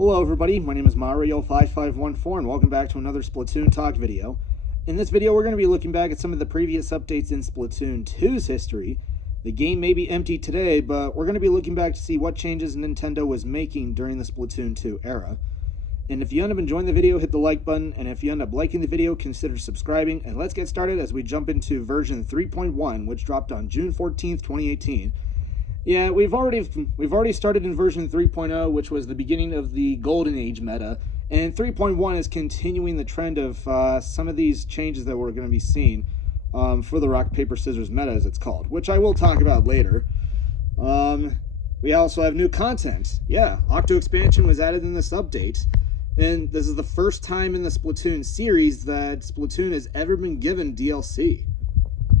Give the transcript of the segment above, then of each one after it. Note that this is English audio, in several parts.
Hello everybody, my name is Mario5514 and welcome back to another Splatoon Talk video. In this video we're going to be looking back at some of the previous updates in Splatoon 2's history. The game may be empty today, but we're going to be looking back to see what changes Nintendo was making during the Splatoon 2 era. And if you end up enjoying the video, hit the like button, and if you end up liking the video, consider subscribing, and let's get started as we jump into version 3.1, which dropped on June 14th, 2018. Yeah, we've already started in version 3.0, which was the beginning of the Golden Age meta, and 3.1 is continuing the trend of some of these changes that we're going to be seeing for the rock, paper, scissors meta, as it's called, which I will talk about later. We also have new content. Yeah, Octo Expansion was added in this update, and this is the first time in the Splatoon series that Splatoon has ever been given DLC.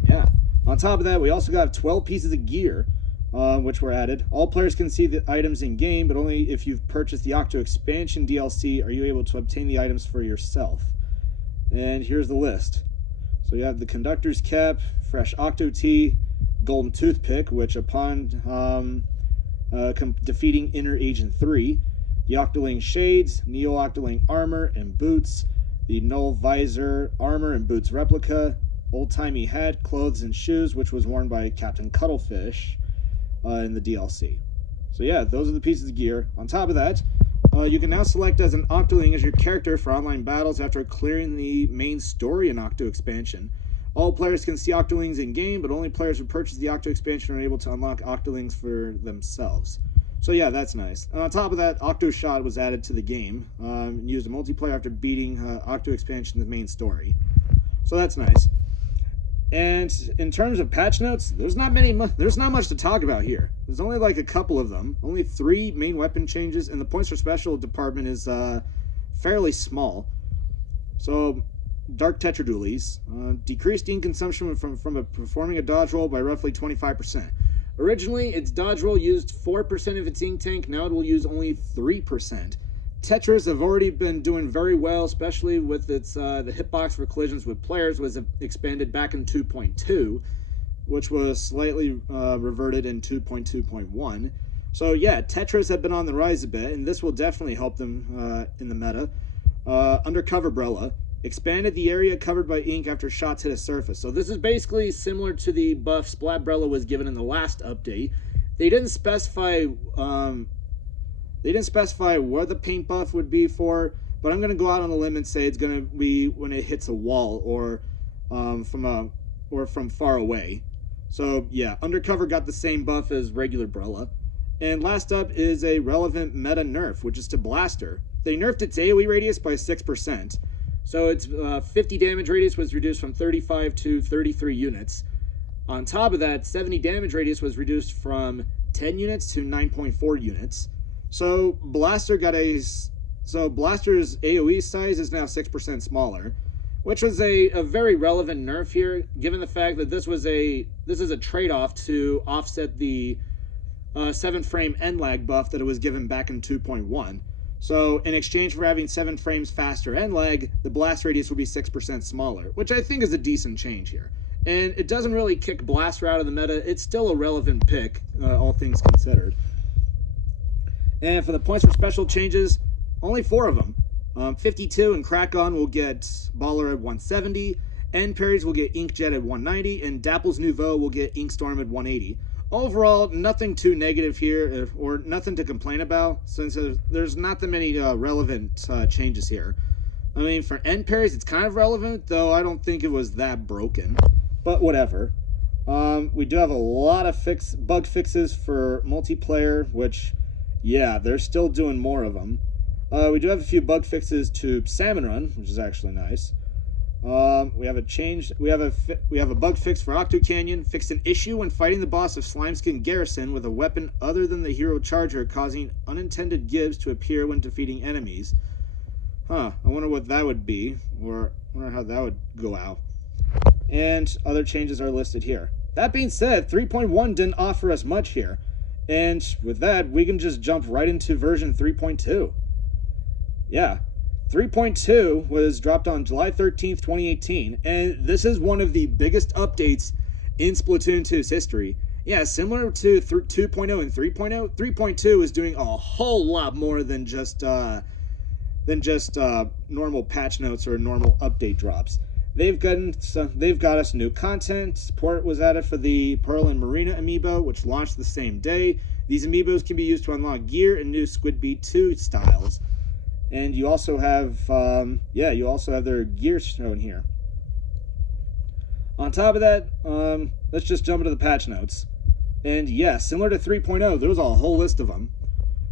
Yeah. On top of that, we also got 12 pieces of gear, which were added. All players can see the items in game, but only if you've purchased the Octo Expansion DLC are you able to obtain the items for yourself. And here's the list. So you have the Conductor's Cap, Fresh Octo Tea, Golden Toothpick, which upon defeating Inner Agent 3, the Octoling Shades, Neo Octoling Armor and Boots, the Null Visor Armor and Boots Replica, Old Timey Hat, Clothes and Shoes, which was worn by Captain Cuttlefish in the DLC. So yeah, those are the pieces of gear. On top of that, you can now select as an Octoling as your character for online battles after clearing the main story in Octo Expansion. All players can see Octolings in game, but only players who purchase the Octo Expansion are able to unlock Octolings for themselves. So yeah, that's nice. And on top of that, Octo Shot was added to the game, used in multiplayer after beating Octo Expansion's main story. So that's nice. And in terms of patch notes, there's not much to talk about here. There's only like a couple of them. Only 3 main weapon changes, and the points for special department is fairly small. So, Dark Tetradulies. Decreased ink consumption from performing a dodge roll by roughly 25%. Originally, its dodge roll used 4% of its ink tank, now it will use only 3%. Tetras have already been doing very well, especially with its the hitbox for collisions with players was expanded back in 2.2, which was slightly reverted in 2.2.1. So yeah, Tetras have been on the rise a bit, and this will definitely help them in the meta. Undercover Brella expanded the area covered by ink after shots hit a surface. So this is basically similar to the buff Splat Brella was given in the last update. They didn't specify what the paint buff would be for, but I'm going to go out on a limb and say it's going to be when it hits a wall or from far away. So yeah, Undercover got the same buff as regular Brella. And last up is a relevant meta nerf, which is to Blaster. They nerfed its AoE radius by 6%. So its 50 damage radius was reduced from 35 to 33 units. On top of that, 70 damage radius was reduced from 10 units to 9.4 units. So Blaster's AoE size is now 6% smaller, which was a very relevant nerf here, given the fact that this is a trade-off to offset the 7-frame end lag buff that it was given back in 2.1. So in exchange for having 7 frames faster end lag, the blast radius will be 6% smaller, which I think is a decent change here. And it doesn't really kick Blaster out of the meta. It's still a relevant pick, all things considered. And for the points for special changes, only 4 of them. 52 and Crack-On will get Baller at 170, End Parries will get Inkjet at 190, and Dapple's Nouveau will get Inkstorm at 180. Overall, nothing too negative here, or nothing to complain about, since there's not that many relevant changes here. I mean, for End Parries, it's kind of relevant, though I don't think it was that broken. But whatever. We do have a lot of bug fixes for multiplayer, which, yeah, they're still doing more of them. We do have a few bug fixes to Salmon Run, which is actually nice. We have a bug fix for Octo Canyon. Fixed an issue when fighting the boss of Slimeskin Garrison with a weapon other than the hero charger, causing unintended gibs to appear when defeating enemies. I wonder what that would be, or I wonder how that would go out. And other changes are listed here. That being said, 3.1 didn't offer us much here. And with that, we can just jump right into version 3.2. Yeah, 3.2 was dropped on July 13th, 2018, and this is one of the biggest updates in Splatoon 2's history. Yeah, similar to 2.0 and 3.0. 3.2 is doing a whole lot more than just normal patch notes or normal update drops. They've got us new content. Support was added for the Pearl and Marina amiibo, which launched the same day. These amiibos can be used to unlock gear and new Squid Beat 2 styles. And you also have, their gear shown here. On top of that, let's just jump into the patch notes. And yeah, similar to 3.0, there was a whole list of them.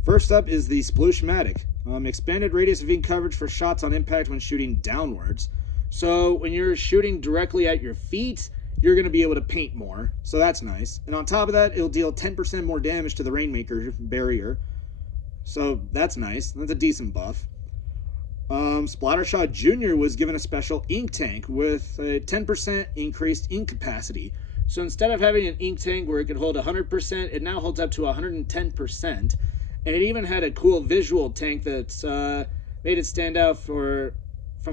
First up is the Sploosh-matic. Expanded radius of beam coverage for shots on impact when shooting downwards. So when you're shooting directly at your feet, you're going to be able to paint more. So that's nice. And on top of that, it'll deal 10% more damage to the Rainmaker barrier. So that's nice. That's a decent buff. Splattershot Jr. was given a special ink tank with a 10% increased ink capacity. So instead of having an ink tank where it could hold 100%, it now holds up to 110%. And it even had a cool visual tank that made it stand out from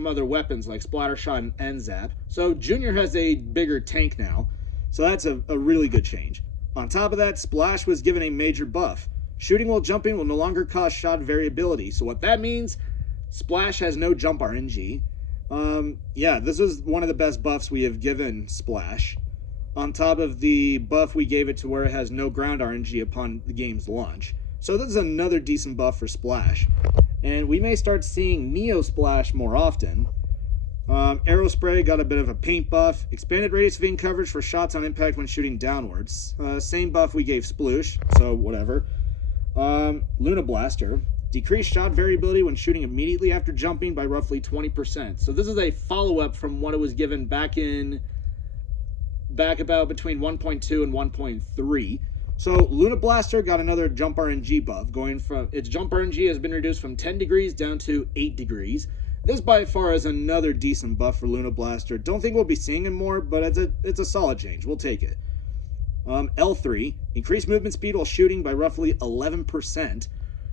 other weapons like Splattershot and N-Zap. So Junior has a bigger tank now. So that's a really good change. On top of that, Splash was given a major buff. Shooting while jumping will no longer cause shot variability. So what that means, Splash has no jump RNG. This is one of the best buffs we have given Splash. On top of the buff we gave it to where it has no ground RNG upon the game's launch. So this is another decent buff for Splash. And we may start seeing Neo Splash more often. Aerospray got a bit of a paint buff. Expanded radius of beam coverage for shots on impact when shooting downwards. Same buff we gave Sploosh, so whatever. Luna Blaster. Decreased shot variability when shooting immediately after jumping by roughly 20%. So this is a follow-up from what it was given back about between 1.2 and 1.3. So Luna Blaster got another jump RNG buff, going from its jump RNG has been reduced from 10 degrees down to 8 degrees. This by far is another decent buff for Luna Blaster. Don't think we'll be seeing him more, but it's a solid change. We'll take it. L3, increased movement speed while shooting by roughly 11%.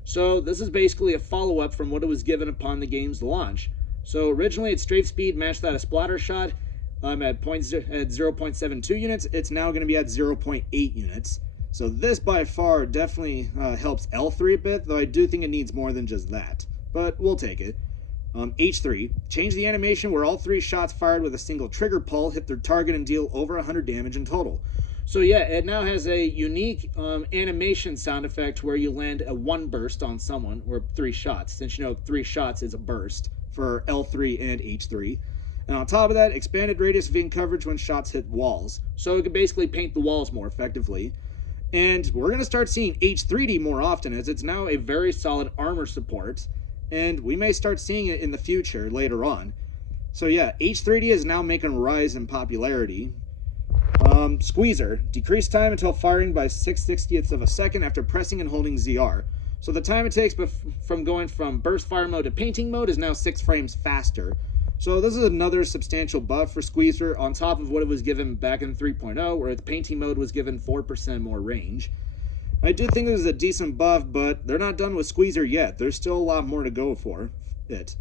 So this is basically a follow-up from what it was given upon the game's launch. So originally its strafe speed matched that of Splattershot at 0.72 units. It's now going to be at 0.8 units. So this by far definitely helps L3 a bit, though I do think it needs more than just that. But we'll take it. H3, change the animation where all 3 shots fired with a single trigger pull hit their target and deal over 100 damage in total. So yeah, it now has a unique animation sound effect where you land a 1 burst on someone, or 3 shots, since 3 shots is a burst for L3 and H3. And on top of that, expanded radius of beam coverage when shots hit walls. So it can basically paint the walls more effectively. And we're going to start seeing H3D more often, as it's now a very solid armor support, and we may start seeing it in the future later on. So yeah, H3D is now making a rise in popularity. Squeezer, decreased time until firing by 6/60ths of a second after pressing and holding ZR. So the time it takes from going from burst fire mode to painting mode is now 6 frames faster. So this is another substantial buff for Squeezer on top of what it was given back in 3.0, where its painting mode was given 4% more range. I do think this is a decent buff, but they're not done with Squeezer yet. There's still a lot more to go for it.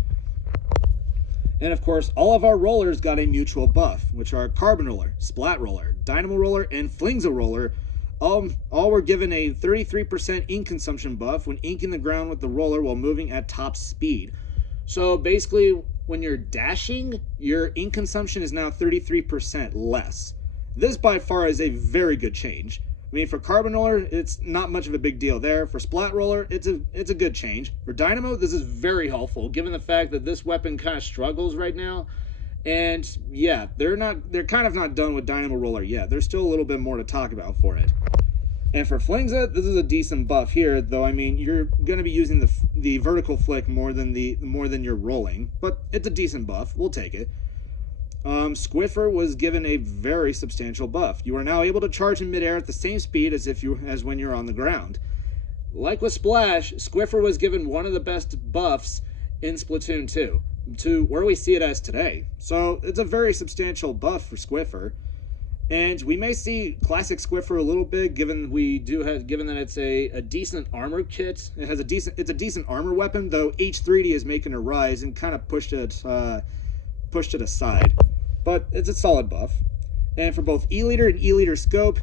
And of course, all of our rollers got a mutual buff, which are Carbon Roller, Splat Roller, Dynamo Roller, and Flingza Roller. All were given a 33% ink consumption buff when inking the ground with the roller while moving at top speed. So basically, when you're dashing, your ink consumption is now 33% less. This by far is a very good change. I mean, for Carbon Roller, it's not much of a big deal there. For Splat Roller, it's a good change. For Dynamo, this is very helpful, given the fact that this weapon kind of struggles right now. And yeah, they're kind of not done with Dynamo Roller yet. There's still a little bit more to talk about for it. And for Flingza, this is a decent buff here, though. I mean, you're going to be using the vertical flick more than you're rolling, but it's a decent buff. We'll take it. Squiffer was given a very substantial buff. You are now able to charge in midair at the same speed as when you're on the ground. Like with Splash, Squiffer was given one of the best buffs in Splatoon 2 to where we see it as today. So it's a very substantial buff for Squiffer. And we may see classic Squiffer a little bit, given that it's a decent armor kit. It's a decent armor weapon, though H3D is making a rise and kind of pushed it aside. But it's a solid buff. And for both E-Liter and E-Liter Scope,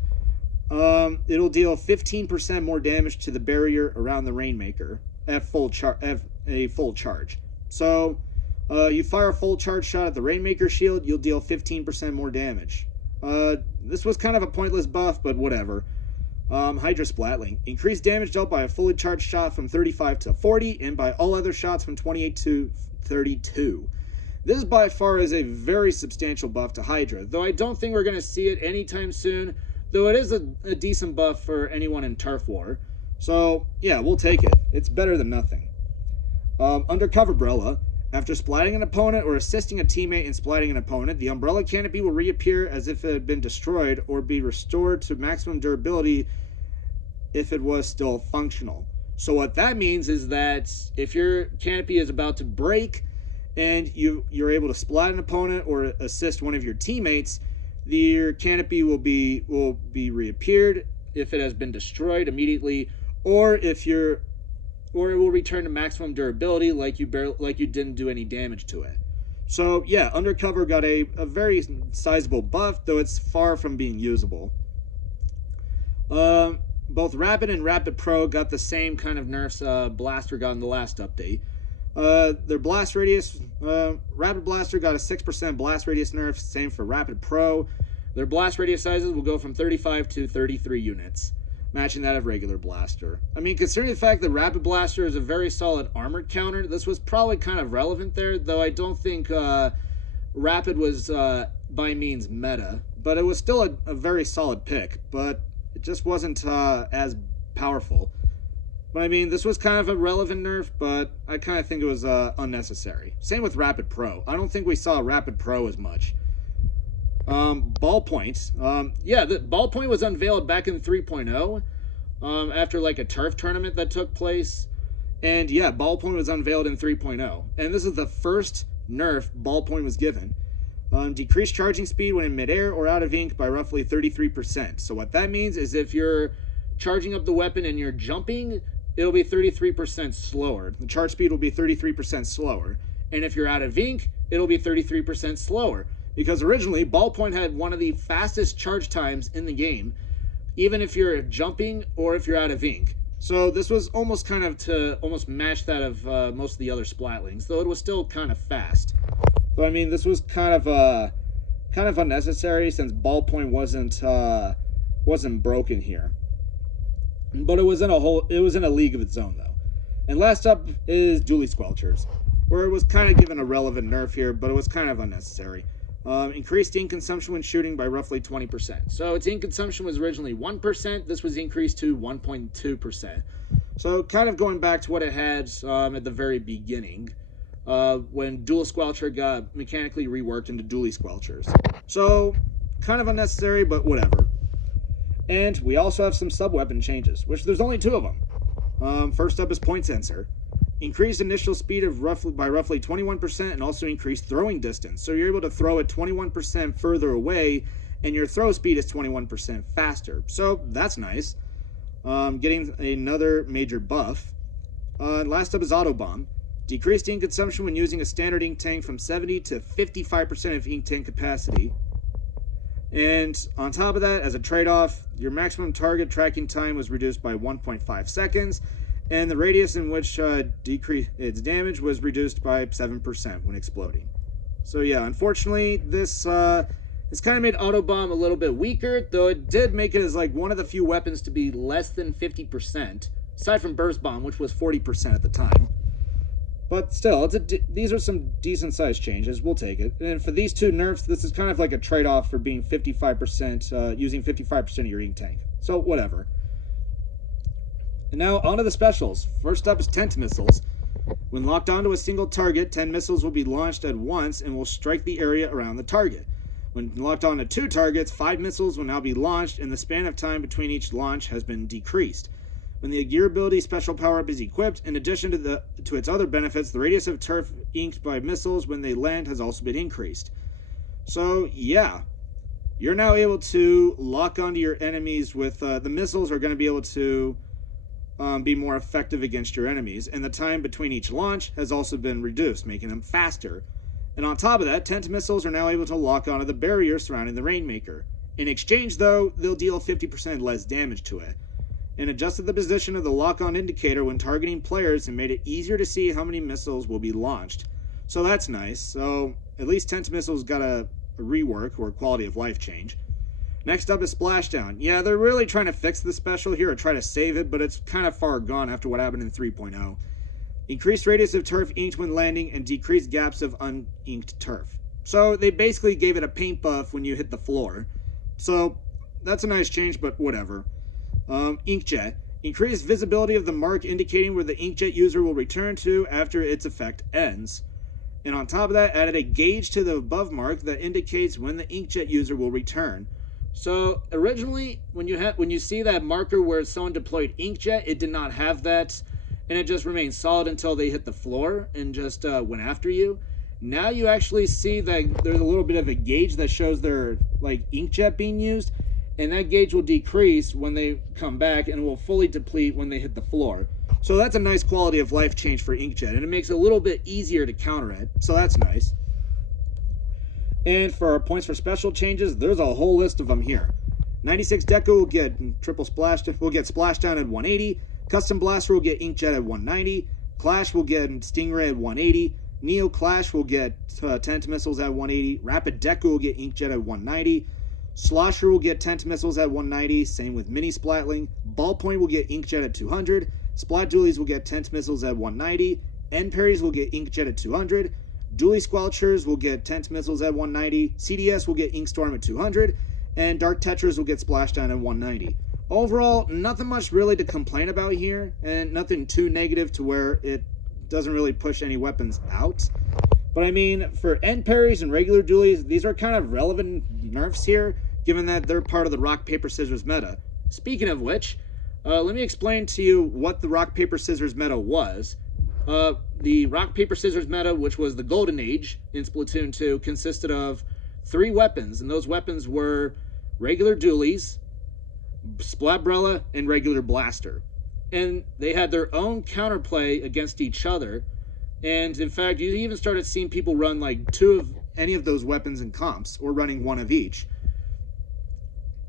it'll deal 15% more damage to the barrier around the Rainmaker at a full charge. So, you fire a full charge shot at the Rainmaker shield, you'll deal 15% more damage. This was kind of a pointless buff, but whatever. Hydra Splatling. Increased damage dealt by a fully charged shot from 35 to 40, and by all other shots from 28 to 32. This by far is a very substantial buff to Hydra, though I don't think we're going to see it anytime soon, though it is a decent buff for anyone in Turf War. So, yeah, we'll take it. It's better than nothing. Undercover Umbrella. After splatting an opponent or assisting a teammate in splatting an opponent, the Umbrella Canopy will reappear as if it had been destroyed or be restored to maximum durability if it was still functional. So what that means is that if your canopy is about to break and you're able to splat an opponent or assist one of your teammates, your canopy will be reappeared if it has been destroyed immediately, or it will return to maximum durability like you didn't do any damage to it. So yeah, Undercover got a very sizable buff, though it's far from being usable. Both Rapid and Rapid Pro got the same kind of nerfs Blaster got in the last update. Their blast radius, Rapid Blaster got a 6% blast radius nerf, same for Rapid Pro. Their blast radius sizes will go from 35 to 33 units, matching that of regular Blaster. I mean, considering the fact that Rapid Blaster is a very solid armored counter, this was probably kind of relevant there, though I don't think Rapid was by means meta, but it was still a very solid pick, but it just wasn't as powerful. But I mean, this was kind of a relevant nerf, but I kind of think it was unnecessary. Same with Rapid Pro. I don't think we saw Rapid Pro as much. Ballpoint. Yeah, the Ballpoint was unveiled back in 3.0 after like a turf tournament that took place. And yeah, Ballpoint was unveiled in 3.0. And this is the first nerf Ballpoint was given. Decreased charging speed when in midair or out of ink by roughly 33%. So what that means is if you're charging up the weapon and you're jumping, it'll be 33% slower. The charge speed will be 33% slower. And if you're out of ink, it'll be 33% slower. Because originally, Ballpoint had one of the fastest charge times in the game, even if you're jumping or if you're out of ink. So this was almost kind of to almost match that of most of the other Splatlings, though it was still kind of fast. So I mean, this was kind of unnecessary since Ballpoint wasn't broken here. But it was in a league of its own though. And last up is Dually Squelchers, where it was kind of given a relevant nerf here, but it was kind of unnecessary. Increased ink consumption when shooting by roughly 20%. So its ink consumption was originally 1%. This was increased to 1.2%. So kind of going back to what it had at the very beginning, when Dual Squelcher got mechanically reworked into Dually Squelchers. So kind of unnecessary, but whatever. And we also have some sub-weapon changes, which there's only 2 of them. First up is Point Sensor. Increased initial speed of by roughly 21% and also increased throwing distance. So you're able to throw it 21% further away and your throw speed is 21% faster. So that's nice. Getting another major buff. Last up is Auto Bomb. Decreased ink consumption when using a standard ink tank from 70 to 55% of ink tank capacity. And on top of that, as a trade-off, your maximum target tracking time was reduced by 1.5 seconds. And the radius in which its damage was reduced by 7% when exploding. So yeah, unfortunately, this kind of made Auto Bomb a little bit weaker, though it did make it as like one of the few weapons to be less than 50%, aside from Burst Bomb, which was 40% at the time. But still, these are some decent-sized changes. We'll take it. And for these 2 nerfs, this is kind of like a trade-off for being 55%, using 55% of your ink tank. So whatever. And now, onto the specials. First up is Tent Missiles. When locked onto a single target, 10 missiles will be launched at once and will strike the area around the target. When locked onto 2 targets, 5 missiles will now be launched, and the span of time between each launch has been decreased. When the Gear Ability special power-up is equipped, in addition to its other benefits, the radius of turf inked by missiles when they land has also been increased. So, yeah. You're now able to lock onto your enemies with... the missiles are going to be able to... be more effective against your enemies, and the time between each launch has also been reduced, making them faster. And on top of that, tent missiles are now able to lock onto the barrier surrounding the Rainmaker. In exchange, though, they'll deal 50% less damage to it, and adjusted the position of the lock-on indicator when targeting players and made it easier to see how many missiles will be launched. So that's nice. So at least Tent Missiles got a rework or quality of life change. Next up is Splashdown. Yeah, they're really trying to fix the special here or try to save it, but it's kind of far gone after what happened in 3.0. Increased radius of turf inked when landing and decreased gaps of uninked turf. So they basically gave it a paint buff when you hit the floor. So that's a nice change, but whatever. Inkjet. Increased visibility of the mark indicating where the Inkjet user will return to after its effect ends. And on top of that, added a gauge to the above mark that indicates when the Inkjet user will return. So originally, when you see that marker where someone deployed Inkjet, it did not have that, and it just remained solid until they hit the floor and just went after you. Now you actually see that there's a little bit of a gauge that shows their Inkjet being used, and that gauge will decrease when they come back and will fully deplete when they hit the floor. So that's a nice quality of life change for Inkjet, and it makes it a little bit easier to counter it, so that's nice. And for our points for special changes, there's a whole list of them here. 96 Deco will get Splashdown at 180, Custom Blaster will get Inkjet at 190, Clash will get Stingray at 180, Neo Clash will get Tent Missiles at 180, Rapid Deco will get Inkjet at 190, Slosher will get Tent Missiles at 190, same with Mini Splatling, Ballpoint will get Inkjet at 200, Splat Dualies will get Tent Missiles at 190, End Parries will get Inkjet at 200, Dualie Squelchers will get Tent Missiles at 190, CDS will get Inkstorm at 200, and Dark Tetras will get Splashdown at 190. Overall, nothing much really to complain about here, and nothing too negative to where it doesn't really push any weapons out. But I mean, for End Parries and regular Dualies, these are kind of relevant nerfs here, given that they're part of the Rock, Paper, Scissors meta. Speaking of which, let me explain to you what the Rock, Paper, Scissors meta was. The Rock, Paper, Scissors meta, which was the Golden Age in Splatoon 2, consisted of 3 weapons, and those weapons were regular Dualies, Splatbrella, and regular Blaster. And they had their own counterplay against each other, and in fact, you even started seeing people run like 2 of any of those weapons in comps, or running 1 of each.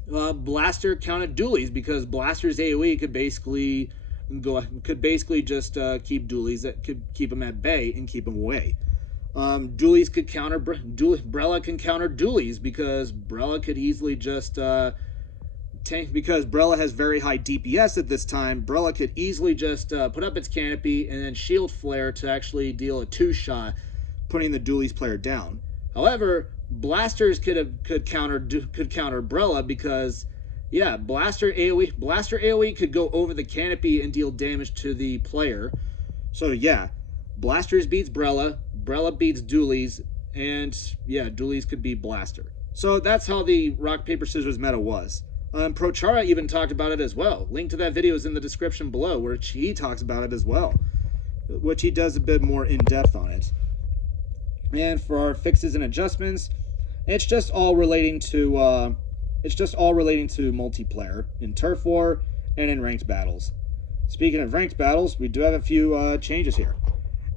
Blaster counted Dualies because Blaster's AoE could basically just keep Dualies, could keep them at bay and keep them away. Dualies could counter Brella can counter Dualies because Brella could easily just because Brella has very high DPS at this time. Brella could easily just put up its canopy and then shield flare to actually deal a 2-shot, putting the Dualies player down. However, Blasters could counter Brella because, yeah, Blaster AoE could go over the canopy and deal damage to the player. So yeah, Blasters beats Brella beats Dualies, and yeah, Dualies could beat Blaster. So that's how the Rock, Paper, Scissors meta was. ProChara even talked about it as well. Link to that video is in the description below, where he talks about it as well, which he does a bit more in depth on it. And for our fixes and adjustments, it's just all relating to multiplayer in Turf War and in ranked battles. Speaking of ranked battles, we do have a few changes here.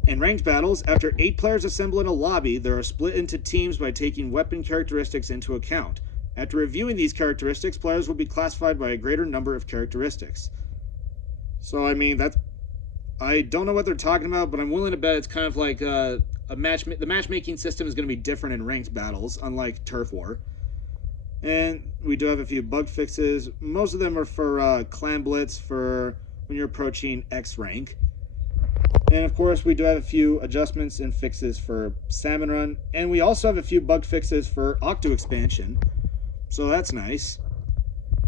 In ranked battles, after 8 players assemble in a lobby, they are split into teams by taking weapon characteristics into account. After reviewing these characteristics, players will be classified by a greater number of characteristics. So, I mean, I don't know what they're talking about, but I'm willing to bet it's kind of like the matchmaking system is going to be different in ranked battles, unlike Turf War. And we do have a few bug fixes. Most of them are for Clan Blitz for when you're approaching X rank. And of course, we do have a few adjustments and fixes for Salmon Run. And we also have a few bug fixes for Octo Expansion. So that's nice.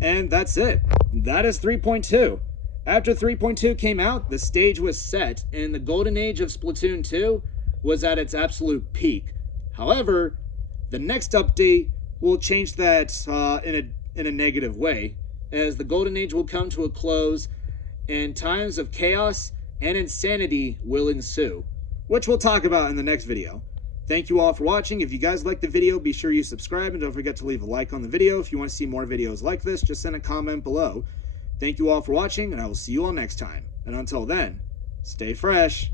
And that's it. That is 3.2. After 3.2 came out, the stage was set, and the golden age of Splatoon 2 was at its absolute peak. However, the next update will change that in a negative way, as the golden age will come to a close, and times of chaos and insanity will ensue, which we'll talk about in the next video. Thank you all for watching. If you guys liked the video, be sure you subscribe, and don't forget to leave a like on the video. If you want to see more videos like this, just send a comment below. Thank you all for watching, and I will see you all next time. And until then, stay fresh.